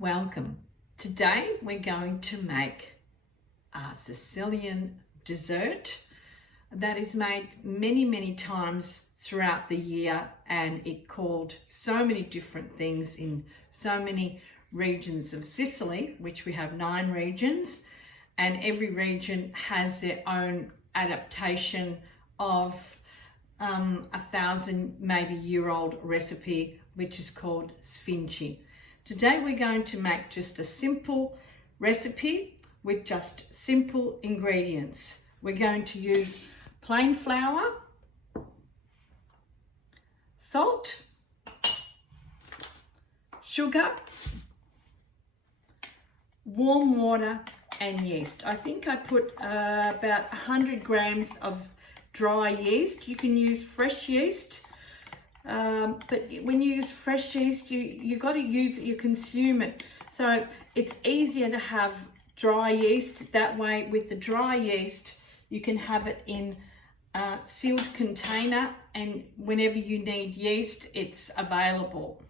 Welcome. Today we're going to make a Sicilian dessert that is made many times throughout the year, and it called so many different things in so many regions of Sicily, which we have 9 regions, and every region has their own adaptation of 1,000 maybe year old recipe, which is called Sfingi. Today we're going to make just a simple recipe with just simple ingredients. We're going to use plain flour, salt, sugar, warm water and yeast. I think I put about 100 grams of dry yeast. You can use fresh yeast. But when you use fresh yeast, you got to use it, you consume it. So it's easier to have dry yeast. That way, with the dry yeast, you can have it in a sealed container, and whenever you need yeast, it's available.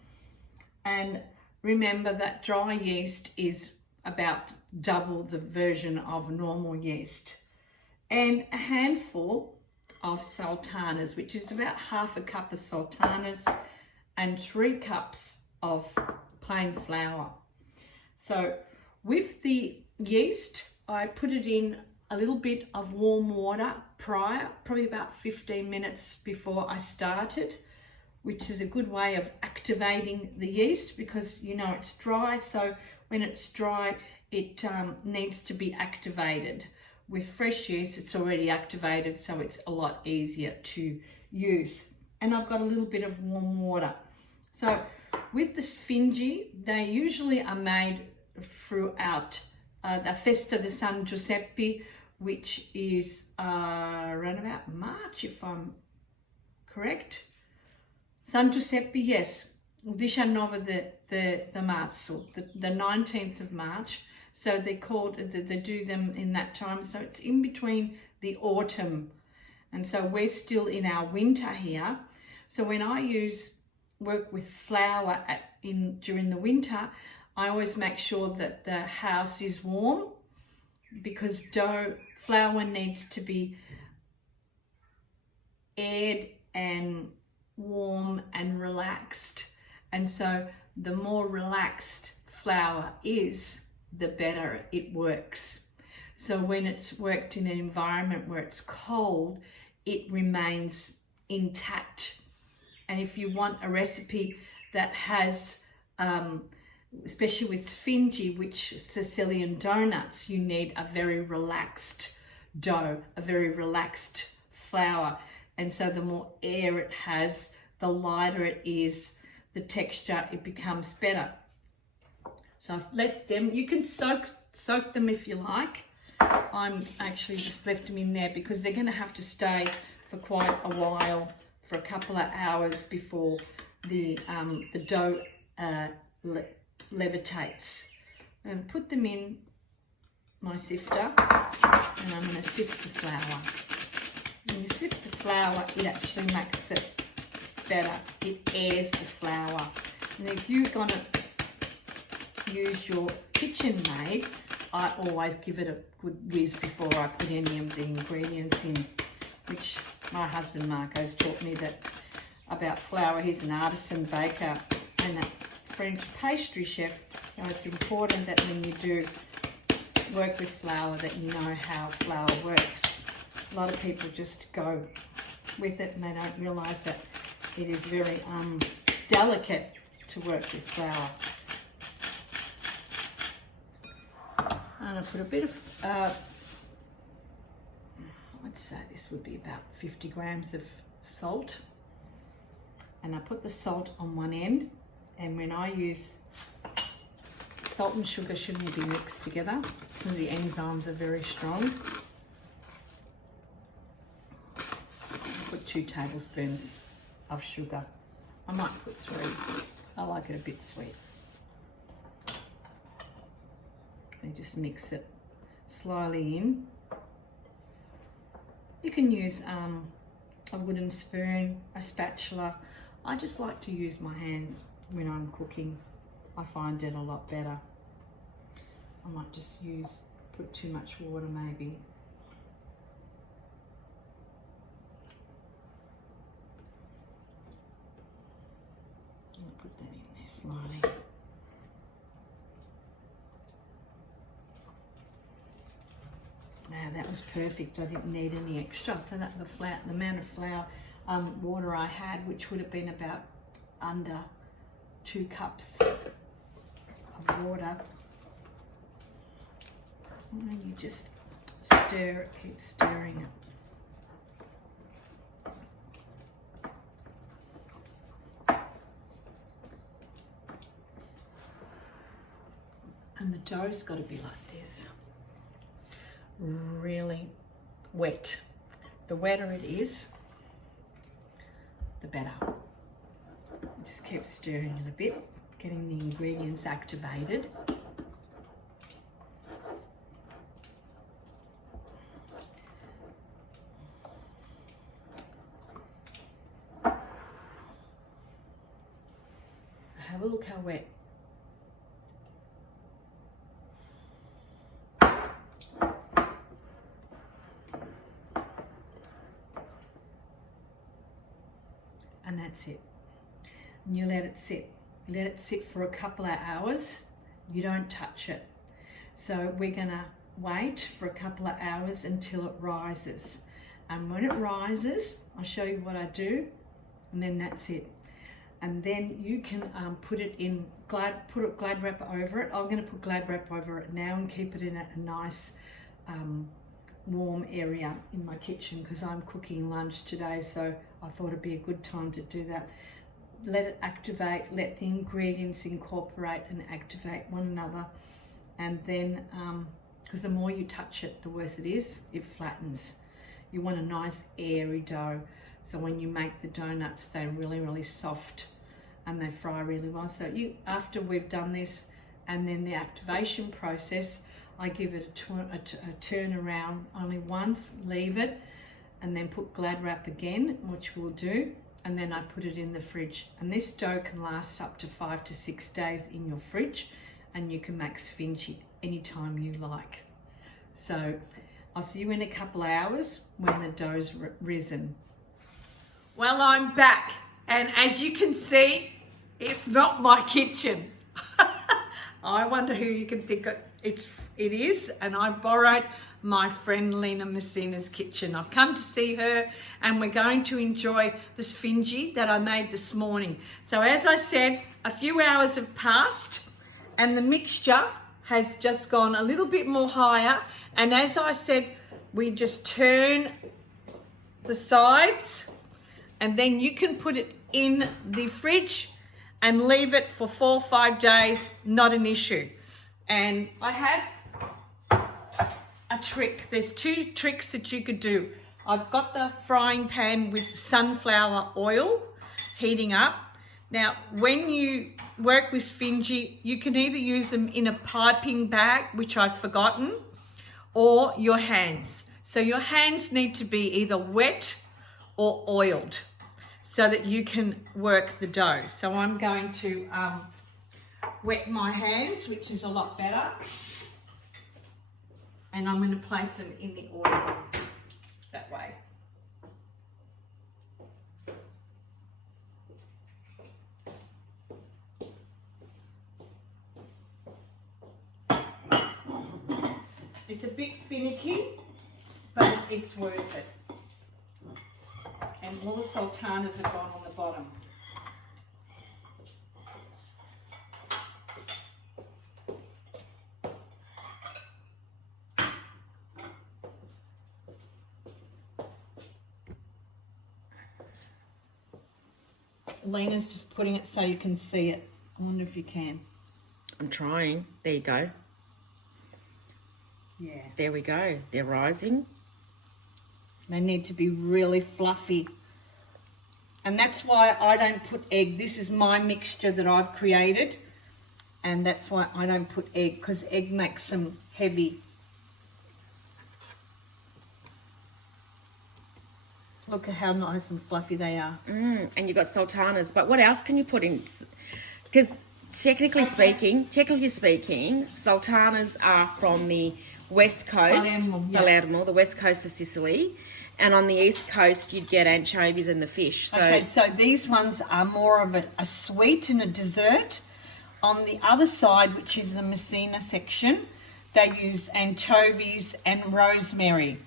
And remember that dry yeast is about double the version of normal yeast. And a handful of sultanas, which is about half a cup of sultanas, and 3 cups of plain flour. So with the yeast, I put it in a little bit of warm water prior, probably about 15 minutes before I started, which is a good way of activating the yeast, because you know it's dry. So when it's dry, it needs to be activated. With fresh yeast, it's already activated, so it's a lot easier to use. And I've got a little bit of warm water. So with the Sfingi, they usually are made throughout the Festa di San Giuseppe, which is around about March, if I'm correct. San Giuseppe, yes, 19 de marzo, the 19th of March. So they do them in that time. So it's in between the autumn. And so we're still in our winter here. So when I work with flour during the winter, I always make sure that the house is warm, because flour needs to be aired and warm and relaxed. And so the more relaxed flour is, the better it works. So when it's worked in an environment where it's cold, it remains intact. And if you want a recipe that has, especially with Sfingi, which Sicilian donuts, you need a very relaxed dough, a very relaxed flour. And so the more air it has, the lighter it is, the texture, it becomes better. So I've left them. You can soak them if you like. I'm actually just left them in there because they're going to have to stay for quite a while, for a couple of hours before the dough levitates. I'm going to put them in my sifter, and I'm going to sift the flour. When you sift the flour, it actually makes it better. It airs the flour. And if you're going to use your KitchenAid, I always give it a good whiz before I put any of the ingredients in, which my husband Marco's taught me that about flour. He's an artisan baker and a French pastry chef, so it's important that when you do work with flour that you know how flour works. A lot of people just go with it and they don't realise that it is very delicate to work with flour. I'm going to put a bit of, I'd say this would be about 50 grams of salt. And I put the salt on one end. And when I use salt and sugar, shouldn't be mixed together because the enzymes are very strong. I put 2 tablespoons of sugar. I might put 3. I like it a bit sweet. And just mix it slowly in. You can use a wooden spoon, a spatula. I just like to use my hands when I'm cooking. I find it a lot better. I might just put too much water maybe. I'll put that in there slowly. Now that was perfect. I didn't need any extra. So that the amount of flour, water I had, which would have been about under 2 cups of water. And then you just stir it, keep stirring it. And the dough's got to be like this. Really wet. The wetter it is, the better. Just keep stirring it a bit, getting the ingredients activated. Have a look how wet. And that's it. And you let it sit. Let it sit for a couple of hours. You don't touch it. So we're gonna wait for a couple of hours until it rises. And when it rises, I'll show you what I do, and then that's it. And then you can put it in glad wrap over it. I'm going to put glad wrap over it now and keep it in a nice warm area in my kitchen because I'm cooking lunch today, so I thought it'd be a good time to do that. Let it activate, let the ingredients incorporate and activate one another, and then because the more you touch it, the worse it is. It flattens. You want a nice airy dough, so when you make the donuts, they're really, really soft and they fry really well. So after we've done this and then the activation process, I give it a turn around only once, leave it, and then put glad wrap again, which we'll do, and then I put it in the fridge. And this dough can last up to 5 to 6 days in your fridge, and you can make sfingi anytime you like. So I'll see you in a couple of hours when the dough's risen. Well, I'm back, and as you can see, it's not my kitchen. I wonder who you can think it is, and I borrowed my friend Lena Messina's kitchen. I've come to see her, and we're going to enjoy the sfingi that I made this morning. So as I said, a few hours have passed, and the mixture has just gone a little bit more higher, and as I said, we just turn the sides, and then you can put it in the fridge and leave it for 4 or 5 days, not an issue. And I have a trick. There's 2 tricks that you could do. I've got the frying pan with sunflower oil heating up. Now, when you work with sfingi, you can either use them in a piping bag, which I've forgotten, or your hands. So your hands need to be either wet or oiled so that you can work the dough. So I'm going to wet my hands, which is a lot better. And I'm going to place them in the oil that way. It's a bit finicky, but it's worth it. And all the sultanas have gone on the bottom. Lena's just putting it so you can see it. I wonder if you can. I'm trying. There you go. Yeah. There we go. They're rising. They need to be really fluffy. And that's why I don't put egg. This is my mixture that I've created. And that's why I don't put egg, because egg makes them heavy. Look at how nice and fluffy they are. And you've got sultanas. But what else can you put in? Because technically speaking, sultanas are from the west coast, Palermo, the west coast of Sicily, and on the east coast you'd get anchovies and the fish. So, okay, so these ones are more of a sweet and a dessert. On the other side, which is the Messina section, they use anchovies and rosemary.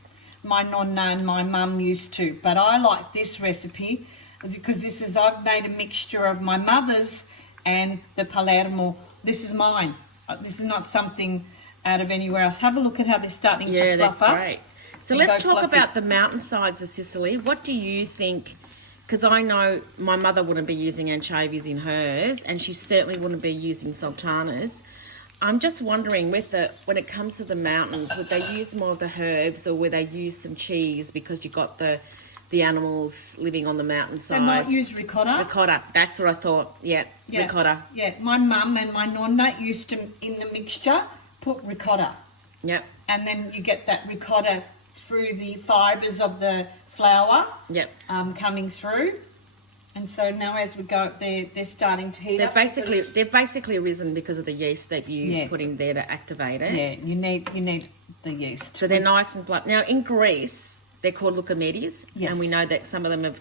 My nonna and my mum used to, but I like this recipe because I've made a mixture of my mother's and the Palermo. This is mine. This is not something out of anywhere else. Have a look at how they're starting to fluff up. Great. So let's talk about the mountainsides of Sicily. What do you think? Because I know my mother wouldn't be using anchovies in hers, and she certainly wouldn't be using sultanas. I'm just wondering, when it comes to the mountains, would they use more of the herbs, or would they use some cheese because you've got the animals living on the mountainside? They might use ricotta. Ricotta, that's what I thought. Yeah, ricotta. Yeah, my mum and my nonna used to, in the mixture, put ricotta. Yep. And then you get that ricotta through the fibres of the flour. Yep. Coming through. And so now as we go, they're starting to heat up. They've basically risen because of the yeast that you put in there to activate it. Yeah, you need the yeast. So they're nice and fluffy. Now in Greece, they're called loukoumedis, and we know that some of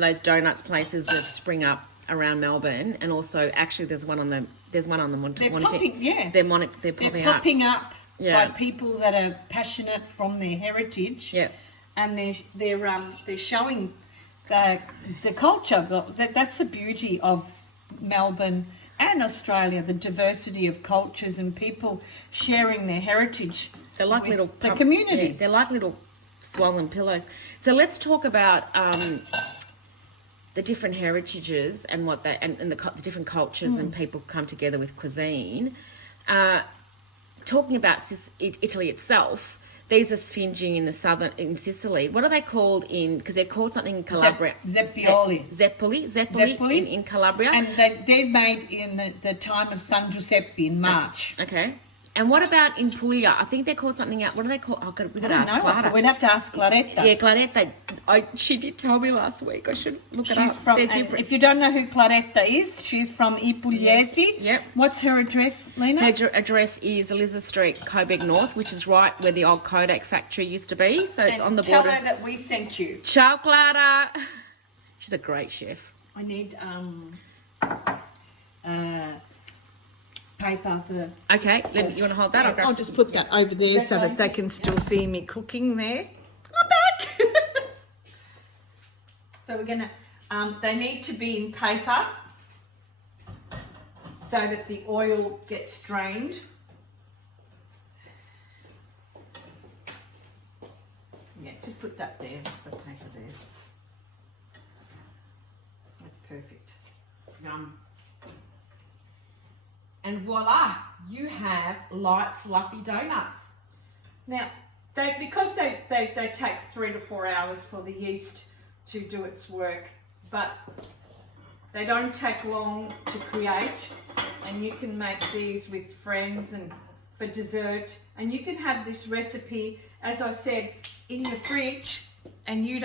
those donuts places have spring up around Melbourne, and also actually there's one on the They're popping up by people that are passionate from their heritage. Yeah. And they're showing the culture. That's the beauty of Melbourne and Australia, the diversity of cultures and people sharing their heritage. They're like with little the community. Yeah, they're like little swollen pillows. So let's talk about the different heritages and what and the different cultures and people come together with cuisine. Talking about Italy itself, these are Sfingi in Sicily. What are they called because they're called something in Calabria? Zeppoli in Calabria. And they're made in the time of San Giuseppe in March. Okay. And what about in Puglia? I think they're called something else. What are they called? We've got to ask Clara. We'd have to ask Claretta. Yeah, Claretta. She did tell me last week. I should look it up. They're different. If you don't know who Claretta is, she's from I Pugliesi. Yep. What's her address, Lena? Her address is Elizabeth Street, Coburg North, which is right where the old Kodak factory used to be. So it's on the border. Tell her that we sent you. Ciao, Clara. She's a great chef. I need paper for... Okay, you want to hold that? I'll just put that over there so that they can still see me cooking there. I'm back! So we're going to... they need to be in paper so that the oil gets drained. Yeah, just put that there, the paper there. That's perfect. Yum. And voila, you have light, fluffy donuts. Now, because they take 3 to 4 hours for the yeast to do its work, but they don't take long to create, and you can make these with friends and for dessert, and you can have this recipe, as I said, in your fridge, and you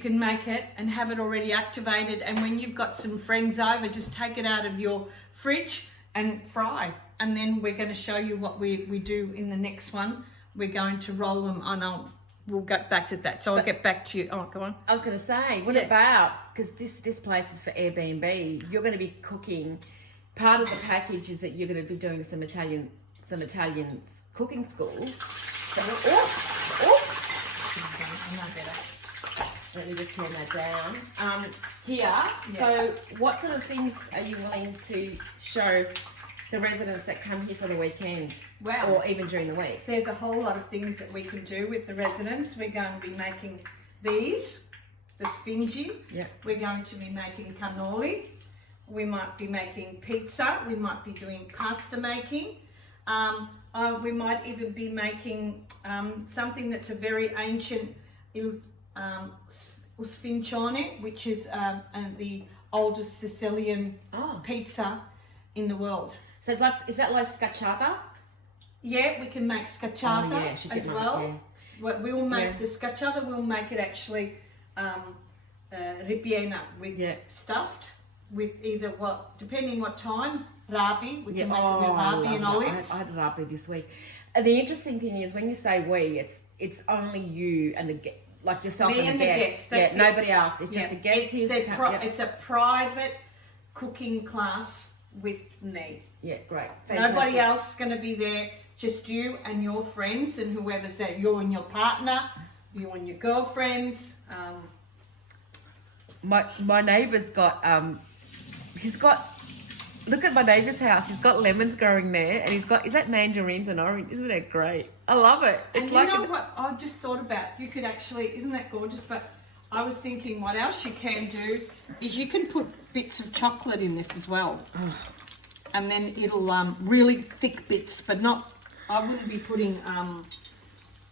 can make it and have it already activated, and when you've got some friends over, just take it out of your fridge and fry. And then we're going to show you what we do in the next one. We're going to roll them on. We'll get back to that. So I'll get back to you. Oh, go on. I was going to say, what about, because this place is for Airbnb, you're going to be cooking. Part of the package is that you're going to be doing some Italian cooking schools. So, let me just turn that down. Here, so what sort of things are you willing to show the residents that come here for the weekend? Wow. Or even during the week? There's a whole lot of things that we can do with the residents. We're going to be making these, the Sfingi. Yeah. We're going to be making cannoli. We might be making pizza. We might be doing pasta making. We might even be making something that's a very ancient sfincione, which is the oldest Sicilian pizza in the world. So it's like, is that like scacciata? Yeah, we can make scacciata as well. Yeah. We'll make the scacciata. We'll make it actually ripiena with stuffed. with either depending what time, rabi. We can make it I with rabi love and that. olives. I had rabi this week. And the interesting thing is when you say we, it's only you and like yourself Me and the guests. That's Yeah, nobody else. It's just the guests. It's a private cooking class with me. Yeah, great. Fantastic. Nobody else is going to be there. Just you and your friends and whoever's there. You and your partner, you and your girlfriends. My neighbour's got look at my neighbour's house. He's got lemons growing there, and is that mandarins and orange? Isn't that great? I love it. It's and like you know what I just thought about? You could actually, isn't that gorgeous? But I was thinking what else you can do is you can put bits of chocolate in this as well. And then it'll really thick bits, but not, I wouldn't be putting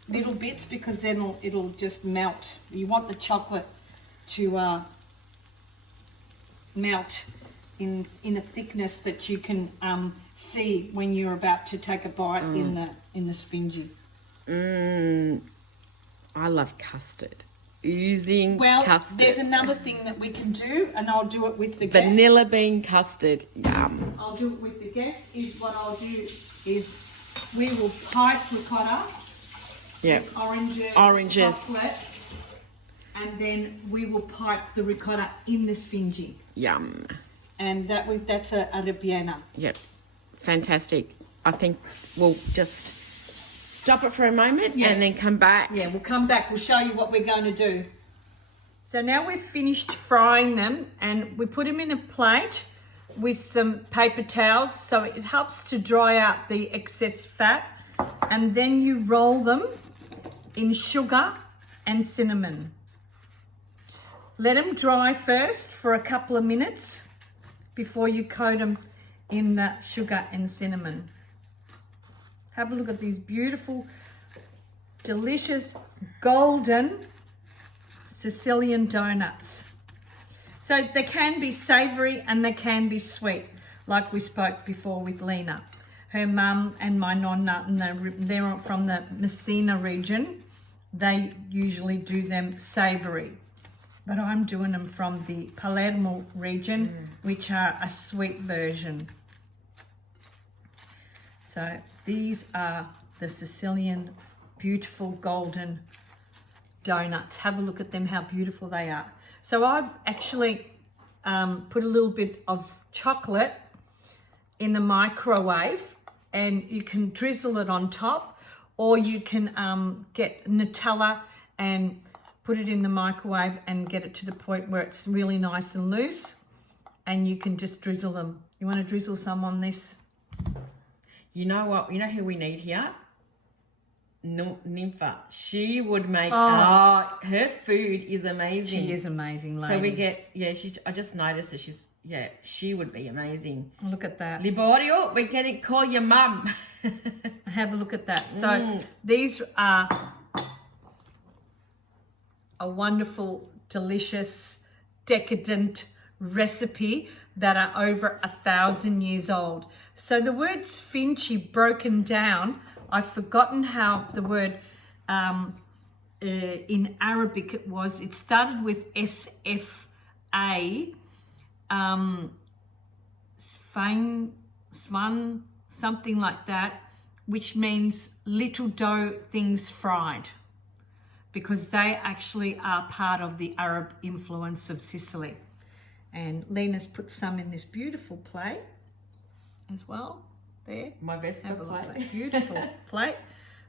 little bits because then it'll just melt. You want the chocolate to melt in a thickness that you can see when you're about to take a bite in the Sfingi. I love custard. Oozing custard. There's another thing that we can do, and I'll do it with the guests. Vanilla bean custard. Yum. I'll do it with the guests. What I'll do is we will pipe ricotta. Yeah. Oranges. Chocolate. And then we will pipe the ricotta in the Sfingi. Yum. And that's a ripiena. Yep. Fantastic. I think we'll just stop it for a moment and then come back. Yeah, we'll come back. We'll show you what we're going to do. So now we've finished frying them and we put them in a plate with some paper towels so it helps to dry out the excess fat. And then you roll them in sugar and cinnamon. Let them dry first for a couple of minutes before you coat them in the sugar and cinnamon. Have a look at these beautiful, delicious, golden Sicilian donuts. So they can be savoury and they can be sweet, like we spoke before with Lena. Her mum and my nonna, they're from the Messina region. They usually do them savoury. But I'm doing them from the Palermo region, which are a sweet version. So these are the Sicilian beautiful golden donuts. Have a look at them, how beautiful they are. So I've actually put a little bit of chocolate in the microwave and you can drizzle it on top, or you can get Nutella and put it in the microwave and get it to the point where it's really nice and loose, and you can just drizzle them. You want to drizzle some on this? You know what? You know who we need here? Nympha. She would make, her food is amazing. She is amazing, lady. So we get, I just noticed that she would be amazing. Look at that. Liborio, we're getting, call your mum. Have a look at that. So these are a wonderful, delicious, decadent recipe that are over 1,000 years old. So the word Sfingi broken down, I've forgotten how the word in Arabic it started with SFA, Svan, something like that, which means little dough things fried, because they actually are part of the Arab influence of Sicily. And Lena's put some in this beautiful plate as well. There. My Vespa plate. Beautiful plate.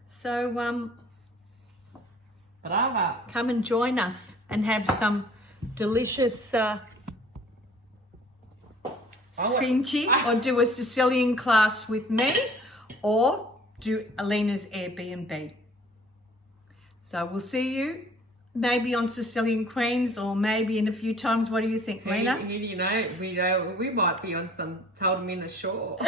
So Brava. Come and join us and have some delicious Sfingi, or do a Sicilian class with me, or do Alina's Airbnb. So we'll see you maybe on Sicilian Queens, or maybe in a few times. What do you think, Lena? Who do you know? We might be on some Told Shore.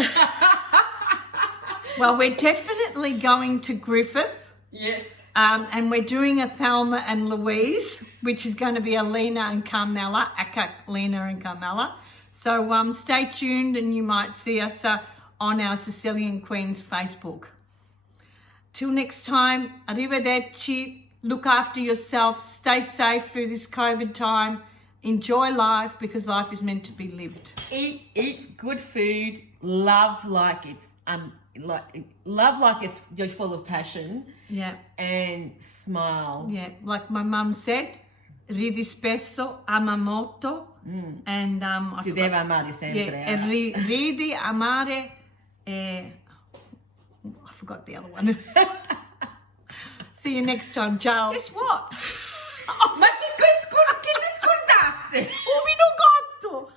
Well, we're definitely going to Griffith. Yes. And we're doing a Thelma and Louise, which is going to be a Lena and Carmela, Aka, Lena and Carmela. So stay tuned and you might see us on our Sicilian Queens Facebook. Till next time, arrivederci. Look after yourself, stay safe through this COVID time, enjoy life because life is meant to be lived. Eat good food. Love like it's you're full of passion. Yeah. And smile. Yeah, like my mum said, ridi spesso, ama molto. And Si deve amare sempre. yeah, ridi, amare, I forgot the other one. See you next time. Ciao. Guess what? Ma che scordaste? Oh, vi non gatto.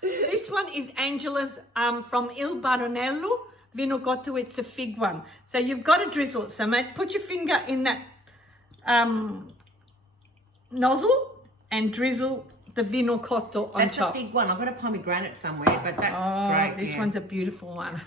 This one is Angela's from Il Baronello. Vinogotto, it's a fig one. So you've got to drizzle it. So mate, put your finger in that nozzle and drizzle the vinogotto on top. That's a fig one. I've got a pomegranate somewhere, but that's great. This one's a beautiful one.